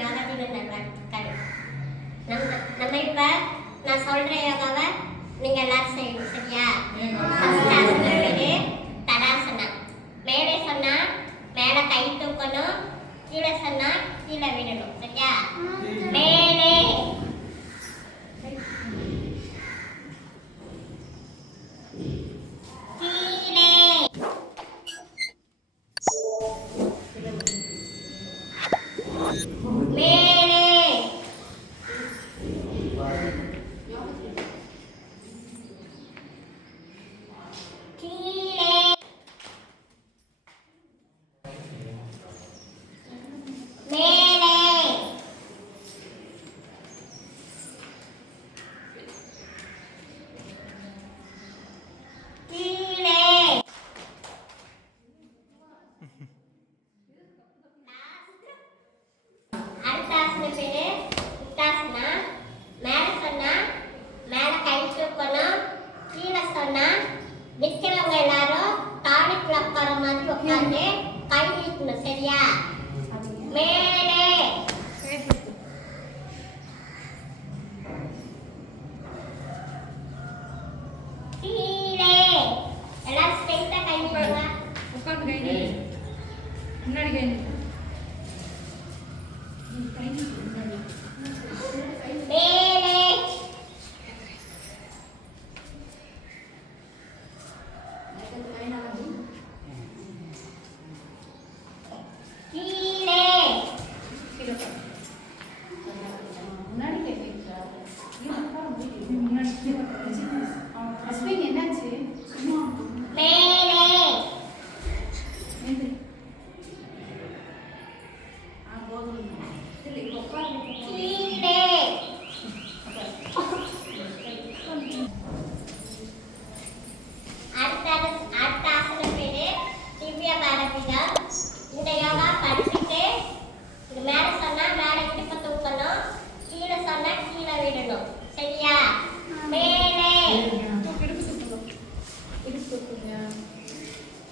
யோகாதிகள் நம்ம நம்ம நான் சொல்கிற யோகாவை நீங்கள் எல்லாரும் செய்யணும் சரியா ஃபஸ்ட் ஆசனம் பேர் தடாசனம் மேலே கை தூக்கணும் கீழே சொன்னால் கீழே விடணும் சரியா? అడిగైంది నిన్ను అడిగైంది Thank you.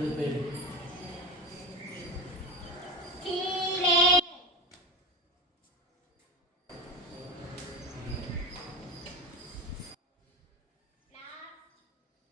திருப்பேன்